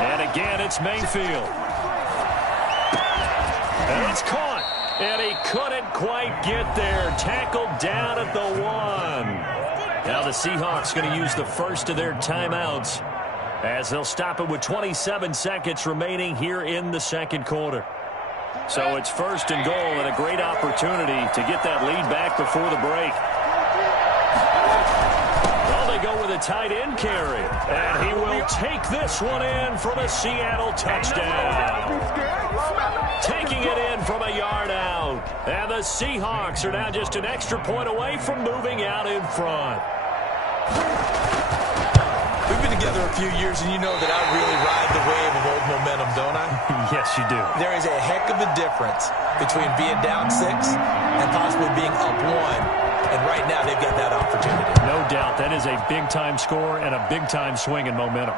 And again, it's Mayfield. And it's caught. And he couldn't quite get there. Tackled down at the 1. Now the Seahawks going to use the first of their timeouts as they'll stop it with 27 seconds remaining here in the second quarter. So it's first and goal and a great opportunity to get that lead back before the break. Well, they go with a tight end carry. And he will take this one in for the Seattle touchdown. Taking it in from a yard out. And the Seahawks are now just an extra point away from moving out in front. We've been together a few years, and you know that I really ride the wave of old momentum, don't I? Yes, you do. There is a heck of a difference between being down 6 and possibly being up 1. And right now, they've got that opportunity. No doubt. That is a big-time score and a big-time swing in momentum.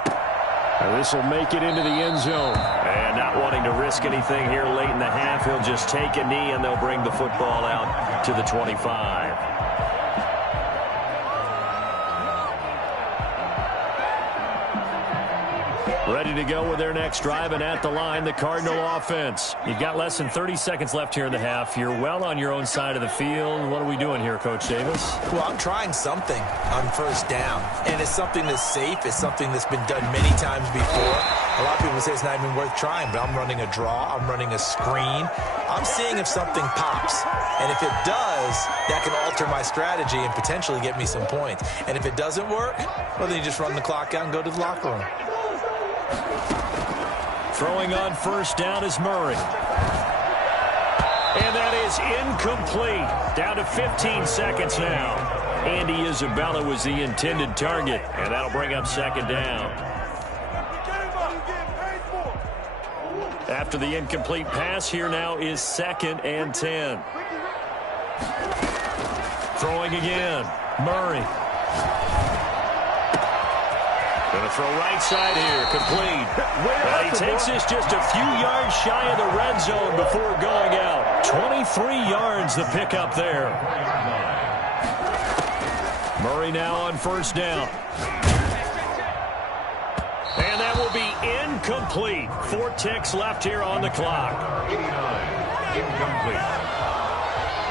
This will make it into the end zone. And not wanting to risk anything here late in the half, he'll just take a knee, and they'll bring the football out to the 25. Ready to go with their next drive, and at the line, the Cardinal offense. You've got less than 30 seconds left here in the half. You're well on your own side of the field. What are we doing here, Coach Davis? Well, I'm trying something on first down, and it's something that's safe. It's something that's been done many times before. A lot of people say it's not even worth trying, but I'm running a draw. I'm running a screen. I'm seeing if something pops, and if it does, that can alter my strategy and potentially get me some points. And if it doesn't work, well, then you just run the clock out and go to the locker room. Throwing on first down is Murray. And that is incomplete. Down to 15 seconds now. Andy Isabella was the intended target, and that'll bring up second down. After the incomplete pass, here now is 2nd and 10. Throwing again. Murray. Going to throw right side here, complete. But he takes this just a few yards shy of the red zone before going out. 23 yards the pickup there. Murray now on first down. And that will be incomplete. 4 ticks left here on the clock. Incomplete.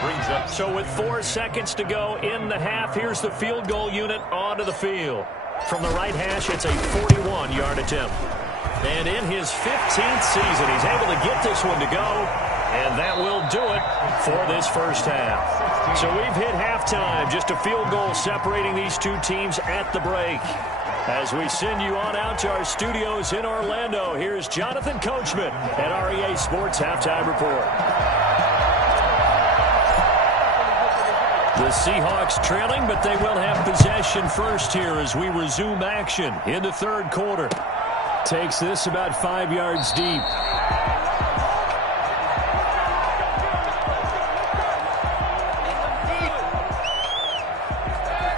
Brings up. So with 4 seconds to go in the half, here's the field goal unit onto the field. From the right hash, it's a 41-yard attempt. And in his 15th season, he's able to get this one to go. And that will do it for this first half. So we've hit halftime. Just a field goal separating these two teams at the break. As we send you on out to our studios in Orlando, here's Jonathan Coachman at REA Sports Halftime Report. The Seahawks trailing, but they will have possession first here as we resume action in the third quarter. Takes this about 5 yards deep.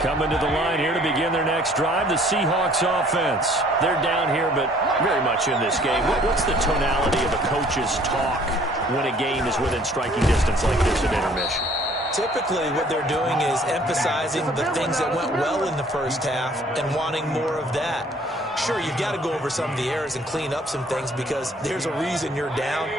Coming to the line here to begin their next drive, the Seahawks offense. They're down here, but very much in this game. What's the tonality of a coach's talk when a game is within striking distance like this at intermission? Typically, what they're doing is emphasizing the things that went well in the first half and wanting more of that. Sure, you've got to go over some of the errors and clean up some things because there's a reason you're down.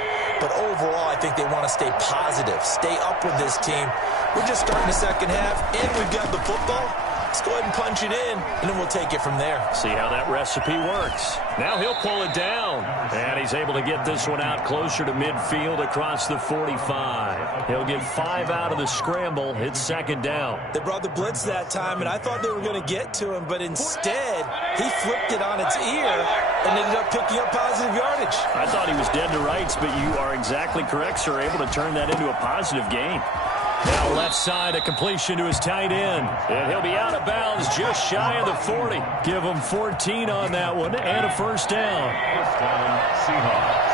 But overall, I think they want to stay positive, stay up with this team. We're just starting the second half, and we've got the football. Let's go ahead and punch it in, and then we'll take it from there. See how that recipe works. Now he'll pull it down. And he's able to get this one out closer to midfield across the 45. He'll get 5 out of the scramble. It's second down. They brought the blitz that time, and I thought they were going to get to him, but instead, he flipped it on its ear and ended up picking up positive yardage. I thought he was dead to rights, but you are exactly correct, sir. Able to turn that into a positive gain. Now left side, a completion to his tight end. And he'll be out of bounds just shy of the 40. Give him 14 on that one and a first down. First down, Seahawks.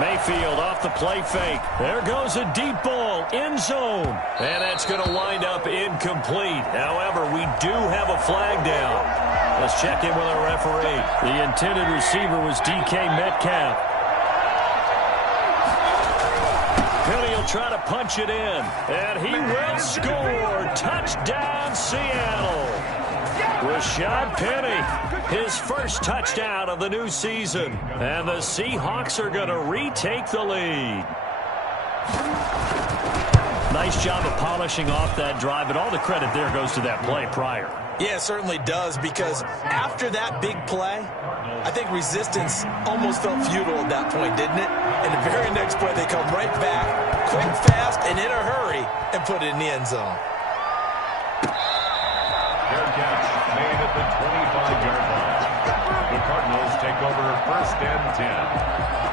Mayfield off the play fake. There goes a deep ball, end zone. And that's going to wind up incomplete. However, we do have a flag down. Let's check in with our referee. The intended receiver was DK Metcalf. Penalty will try to punch it in. And he will score. Touchdown, Seattle. Rashad Penny, his first touchdown of the new season. And the Seahawks are going to retake the lead. Nice job of polishing off that drive, but all the credit there goes to that play prior. Yeah, it certainly does, because after that big play, I think resistance almost felt futile at that point, didn't it? And the very next play, they come right back, quick, fast, and in a hurry, and put it in the end zone. Fair catch made at the 25-yard line. The Cardinals take over 1st and 10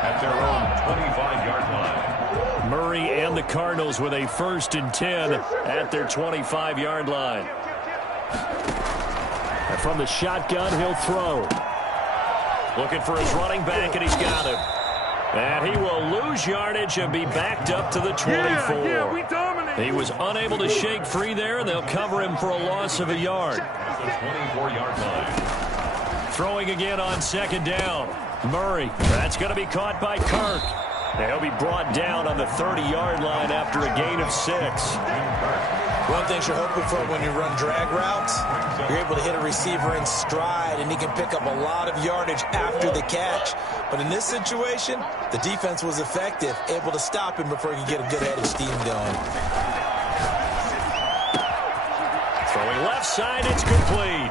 at their own 25-yard line. Murray and the Cardinals with a 1st and 10 at their 25-yard line. And from the shotgun, he'll throw. Looking for his running back, and he's got him. And he will lose yardage and be backed up to the 24. We dominate. He was unable to shake free there, and they'll cover him for a loss of a yard. At the 24-yard line. Throwing again on 2nd down. Murray, that's going to be caught by Kirk. And he'll be brought down on the 30-yard line after a gain of 6. One thing you're hoping for when you run drag routes, you're able to hit a receiver in stride, and he can pick up a lot of yardage after the catch. But in this situation, the defense was effective, able to stop him before he could get a good head of steam going. Throwing left side, it's complete.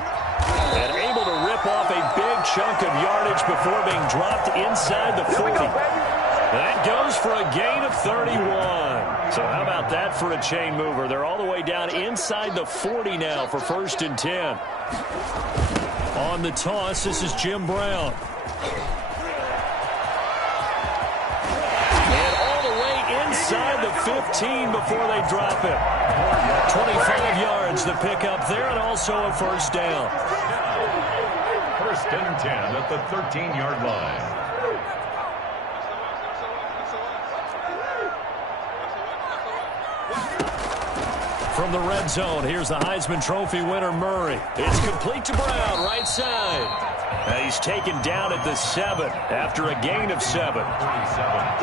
And able to rip off a big chunk of yardage before being dropped inside the 40. That goes for a gain of 31. So how about that for a chain mover? They're all the way down inside the 40 now for 1st and 10. On the toss, this is Jim Brown. And all the way inside the 15 before they drop it. 25 yards the pickup there, and also a 1st down. 1st and 10 at the 13-yard line. From the red zone, here's the Heisman Trophy winner, Murray. It's complete to Brown, right side. And he's taken down at the 7 after a gain of 7.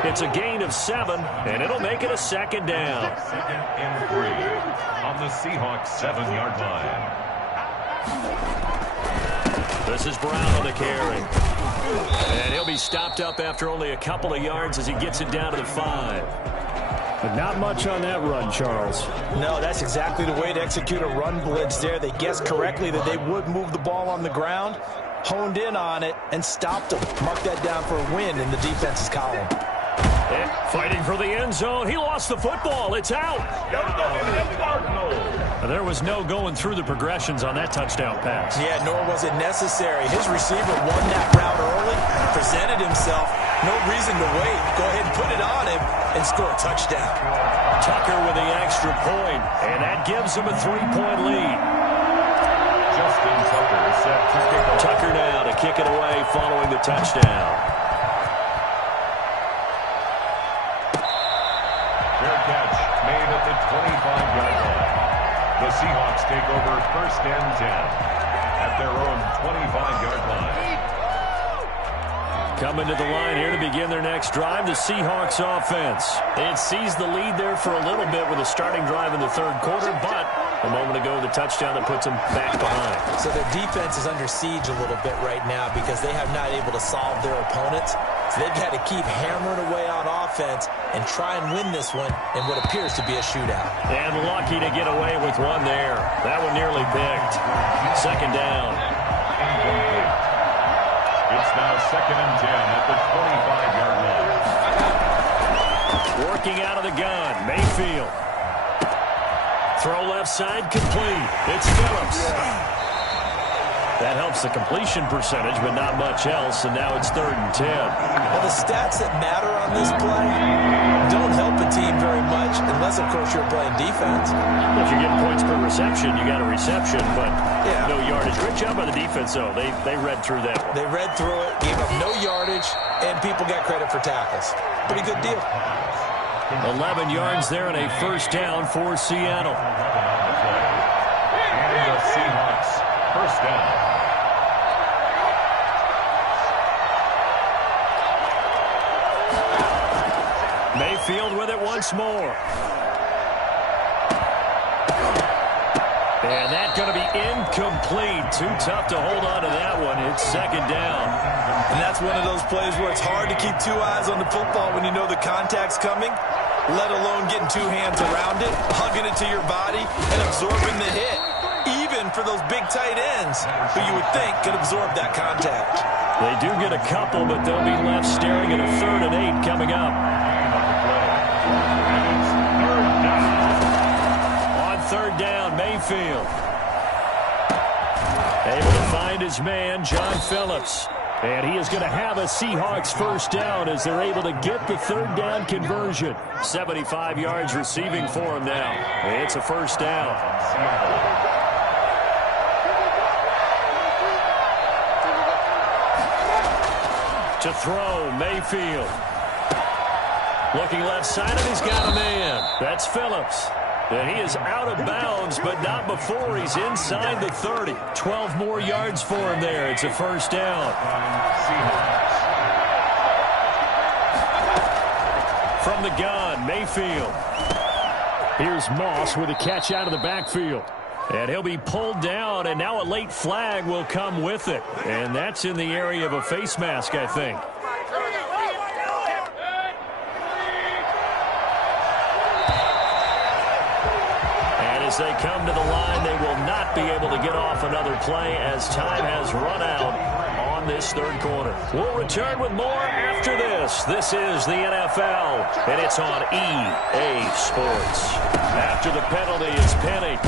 It's a gain of 7, and it'll make it a 2nd down. 2nd and 3 on the Seahawks 7-yard line. This is Brown on the carry. And he'll be stopped up after only a couple of yards as he gets it down to the 5. But not much on that run, Charles. No, that's exactly the way to execute a run blitz there. They guessed correctly that they would move the ball on the ground, honed in on it, and stopped them. Mark that down for a win in the defense's column. And fighting for the end zone. He lost the football. It's out. There was no going through the progressions on that touchdown pass. Yeah, nor was it necessary. His receiver won that route early, presented himself. No reason to wait. Go ahead and put it on him and score a touchdown. Tucker with the extra point, and that gives him a 3-point lead. Justin Tucker set to kick off. Tucker now to kick it away following the touchdown. Fair catch made at the 25-yard line. The Seahawks take over 1st and 10 at their own 25-yard line. Coming to the line here to begin their next drive, the Seahawks offense. It sees the lead there for a little bit with a starting drive in the 3rd quarter, but a moment ago the touchdown that puts them back behind. So their defense is under siege a little bit right now because they have not able to solve their opponents. So they've got to keep hammering away on offense and try and win this one in what appears to be a shootout. And lucky to get away with one there. That one nearly picked. 2nd down. It's now 2nd and 10 at the 25-yard line. Working out of the gun, Mayfield. Throw left side, complete. It's Phillips. That helps the completion percentage, but not much else, and now it's 3rd and 10. Well, the stats that matter on this play don't help a team very much unless, of course, you're playing defense. If you're getting points per reception, you got a reception, but no yardage. Great job by the defense, though. They read through that one. They read through it, gave up no yardage, and people got credit for tackles. Pretty good deal. 11 yards there and a 1st down for Seattle. And the Seahawks 1st down. Mayfield with it once more. And that's going to be incomplete. Too tough to hold on to that one. It's second down. And that's one of those plays where it's hard to keep two eyes on the football when you know the contact's coming, let alone getting two hands around it, hugging it to your body, and absorbing the hit, even for those big tight ends who you would think could absorb that contact. They do get a couple, but they'll be left staring at a 3rd and 8 coming up. On 3rd down, Mayfield. Able to find his man, John Phillips. And he is going to have a Seahawks first down as they're able to get the 3rd down conversion. 75 yards receiving for him now. It's a first down. To throw, Mayfield. Looking left side, and he's got a man. That's Phillips. And he is out of bounds, but not before he's inside the 30. 12 more yards for him there. It's a first down. From the gun, Mayfield. Here's Moss with a catch out of the backfield. And he'll be pulled down, and now a late flag will come with it. And that's in the area of a face mask, I think. And as they come to the line, they will not be able to get off another play as time has run out on this 3rd quarter. We'll return with more after this. This is the NFL, and it's on EA Sports. After the penalty is Penny.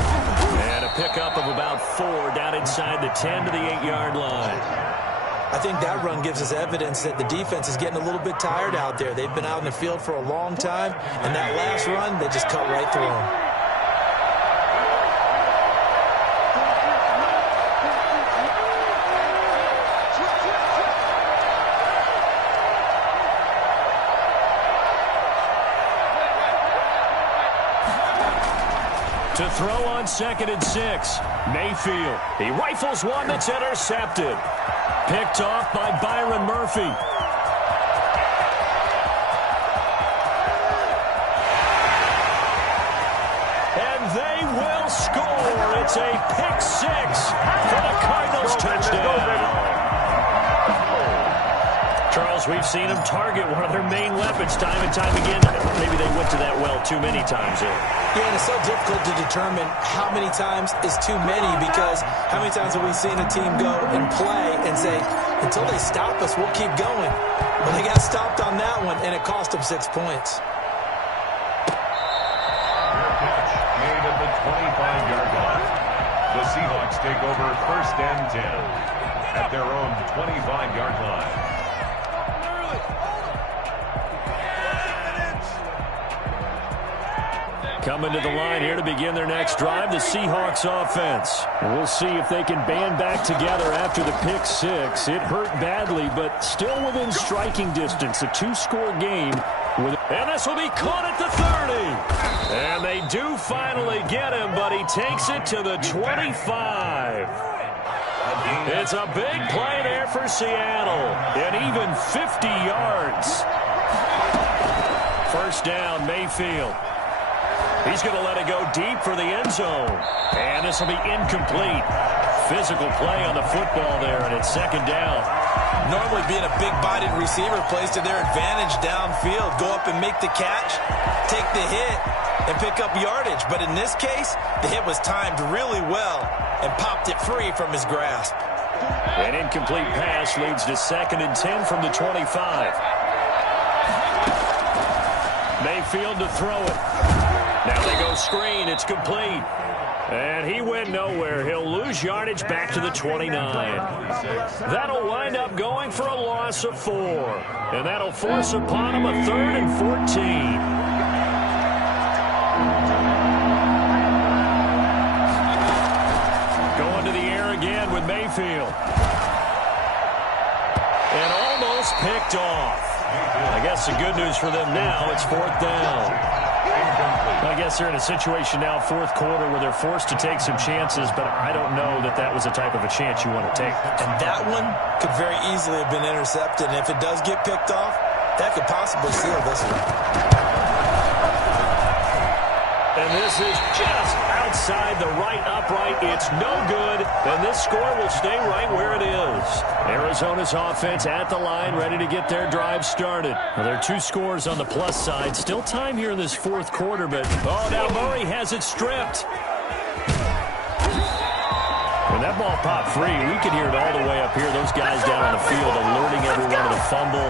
And a pickup of about 4 down inside the 10 to the 8-yard line. I think that run gives us evidence that the defense is getting a little bit tired out there. They've been out in the field for a long time, and that last run, they just cut right through them. To throw on 2nd and 6, Mayfield. He rifles one that's intercepted. Picked off by Byron Murphy. And they will score. It's a pick 6 for the Cardinals touchdown. Charles, we've seen them target one of their main weapons time and time again. Maybe they went to that well too many times here. Yeah, and it's so difficult to determine how many times is too many, because how many times have we seen a team go and play and say, until they stop us, we'll keep going. Well, they got stopped on that one, and it cost them 6 points. Fair catch made at the 25-yard line. The Seahawks take over 1st and 10 at their own 25-yard line. Coming to the line here to begin their next drive, the Seahawks offense. We'll see if they can band back together after the pick 6. It hurt badly, but still within striking distance. A 2-score game. And this will be caught at the 30. And they do finally get him, but he takes it to the 25. It's a big play there for Seattle. And even 50 yards. First down, Mayfield. He's going to let it go deep for the end zone. And this will be incomplete. Physical play on the football there, and it's 2nd down. Normally being a big-bodied receiver plays to their advantage downfield. Go up and make the catch, take the hit, and pick up yardage. But in this case, the hit was timed really well and popped it free from his grasp. An incomplete pass leads to 2nd and 10 from the 25. Mayfield to throw it. Now they go screen. It's complete. And he went nowhere. He'll lose yardage back to the 29. That'll wind up going for a loss of 4. And that'll force upon him a 3rd and 14. Going to the air again with Mayfield. And almost picked off. I guess the good news for them now, it's 4th down. I guess they're in a situation now, 4th quarter, where they're forced to take some chances, but I don't know that that was the type of a chance you want to take. And that one could very easily have been intercepted, and if it does get picked off, that could possibly seal this one. And this is just outside the right upright. It's no good, and this score will stay right where it is. Arizona's offense at the line, ready to get their drive started. Well, there are 2 scores on the plus side. Still time here in this 4th quarter, but now Murray has it stripped. When that ball popped free, we could hear it all the way up here. Those guys down on the field alerting everyone to the fumble.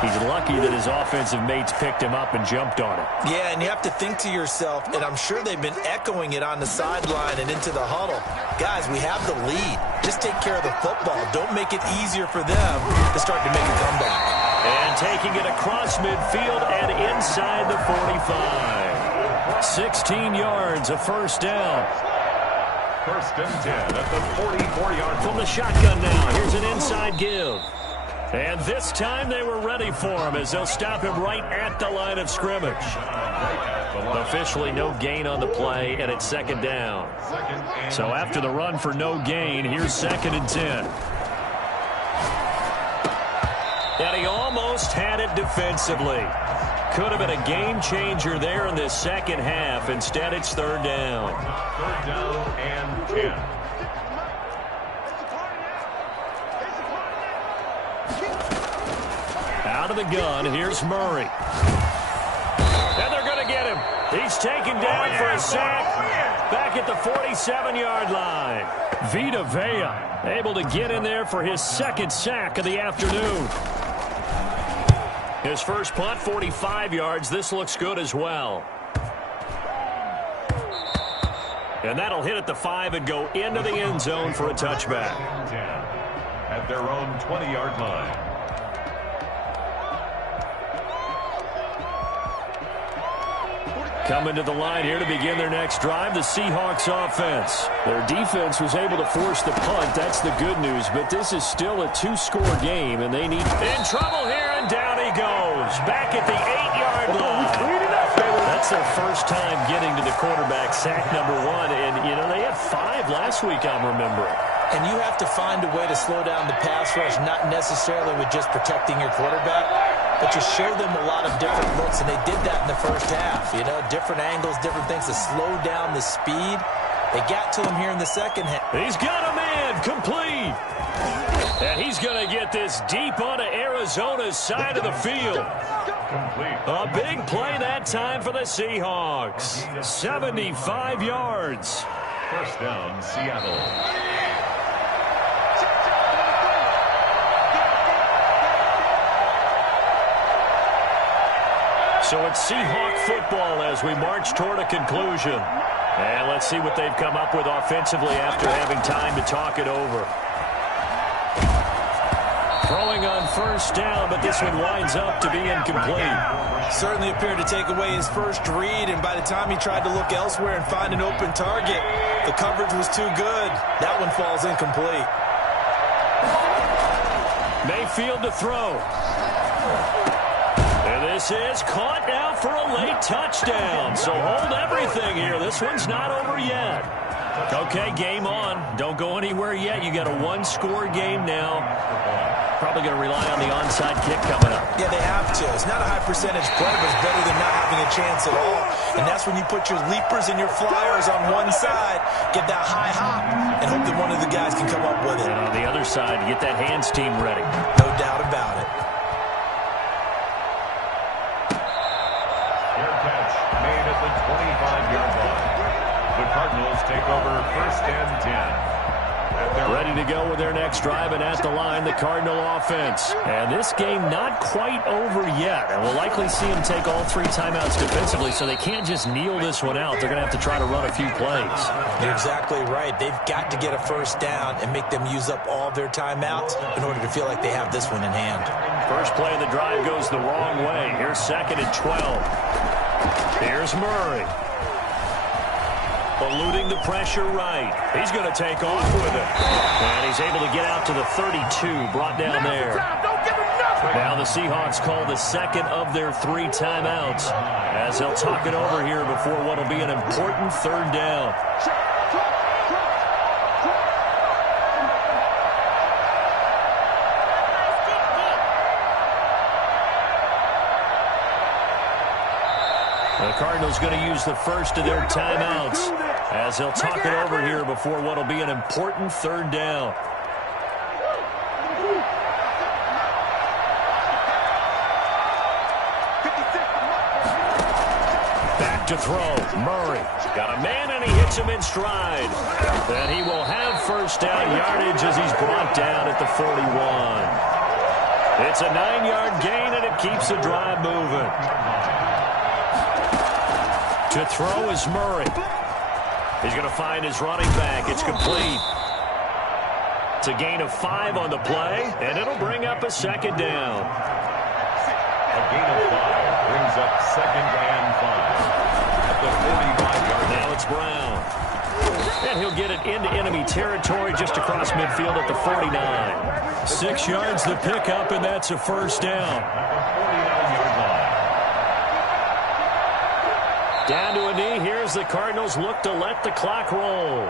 He's lucky that his offensive mates picked him up and jumped on it. Yeah, and you have to think to yourself, and I'm sure they've been echoing it on the sideline and into the huddle. Guys, we have the lead. Just take care of the football. Don't make it easier for them to start to make a comeback. And taking it across midfield and inside the 45. 16 yards, a first down. 1st and 10 at the 44-yard line. From the shotgun now, here's an inside give. And this time they were ready for him as they'll stop him right at the line of scrimmage. Officially no gain on the play, and it's 2nd down. So after the run for no gain, here's 2nd and 10. And he almost had it defensively. Could have been a game changer there in this 2nd half. Instead, it's 3rd down. 3rd down and 10. Out of the gun, here's Murray. And they're going to get him. He's taken down for a sack. Back at the 47-yard line. Vita Vea able to get in there for his 2nd sack of the afternoon. His first punt, 45 yards. This looks good as well. And that'll hit at the 5 and go into the end zone for a touchback. At their own 20-yard line. Coming to the line here to begin their next drive, the Seahawks offense. Their defense was able to force the punt. That's the good news, but this is still a 2-score game, and they need... In trouble here, and down he goes. Back at the 8-yard line. That's their first time getting to the quarterback, sack number 1, and, they had 5 last week, I'm remembering. And you have to find a way to slow down the pass rush, not necessarily with just protecting your quarterback, but you show them a lot of different looks, and they did that in the first half. Different angles, different things to slow down the speed. They got to him here in the 2nd half. He's got a man complete. And he's going to get this deep onto Arizona's side of the field. A big play that time for the Seahawks. 75 yards. 1st down, Seattle. So it's Seahawk football as we march toward a conclusion. And let's see what they've come up with offensively after having time to talk it over. Throwing on 1st down, but this one winds up to be incomplete. Certainly appeared to take away his first read, and by the time he tried to look elsewhere and find an open target, the coverage was too good. That one falls incomplete. Mayfield to throw. This is caught now for a late touchdown. So hold everything here. This one's not over yet. Okay, game on. Don't go anywhere yet. You got a 1-score game now. Probably going to rely on the onside kick coming up. Yeah, they have to. It's not a high percentage play, but it's better than not having a chance at all. And that's when you put your leapers and your flyers on one side, get that high hop, and hope that one of the guys can come up with it. And on the other side, get that hands team ready. No doubt about it. Made at the 25-yard line. The Cardinals take over 1st and 10. Ready to go with their next drive, and at the line, the Cardinal offense. And this game not quite over yet. And we'll likely see them take all 3 timeouts defensively, so they can't just kneel this one out. They're going to have to try to run a few plays. You're exactly right. They've got to get a 1st down and make them use up all their timeouts in order to feel like they have this one in hand. First play of the drive goes the wrong way. Here's 2nd and 12. Here's Murray. Eluding the pressure right. He's going to take off with it. And he's able to get out to the 32, brought down there. Now the Seahawks call the 2nd of their 3 timeouts as they'll talk it over here before what will be an important 3rd down. The Cardinals going to use the first of their timeouts as they'll talk it over here before what will be an important third down. Back to throw. Murray got a man, and he hits him in stride. And he will have first down yardage as he's brought down at the 41. It's a 9-yard gain, and it keeps the drive moving. To throw is Murray. He's going to find his running back. It's complete. It's a gain of 5 on the play, and it'll bring up a second down. A gain of 5 brings up 2nd and 5 at the 45-yard line. Now it's Brown. And he'll get it into enemy territory just across midfield at the 49. 6 yards the pickup, and that's a first down. At the 49-yard line. Down to a knee. Here's the Cardinals look to let the clock roll.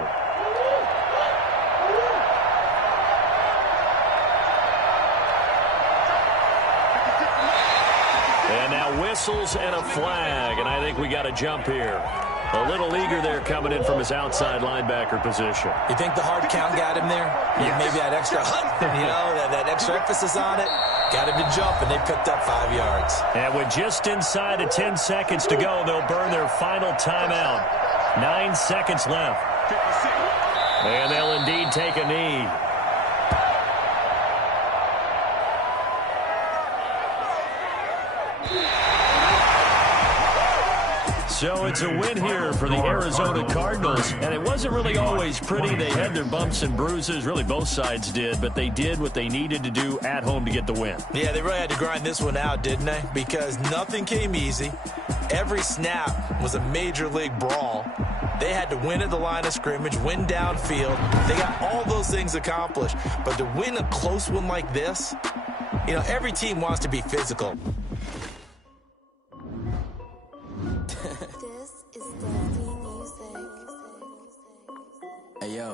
And now whistles and a flag, and I think we got a jump here. A little eager there coming in from his outside linebacker position. You think the hard count got him there? Yes. Maybe that extra that extra emphasis on it. Got him to jump, and they picked up 5 yards. And with just inside of 10 seconds to go, they'll burn their final timeout. 9 seconds left. And they'll indeed take a knee. So it's a win here for the Arizona Cardinals, and it wasn't really always pretty. They had their bumps and bruises, really both sides did, but they did what they needed to do at home to get the win. Yeah, they really had to grind this one out, didn't they? Because nothing came easy. Every snap was a major league brawl. They had to win at the line of scrimmage, win downfield. They got all those things accomplished. But to win a close one like this, every team wants to be physical. This is Destiny Music. Hey, yo.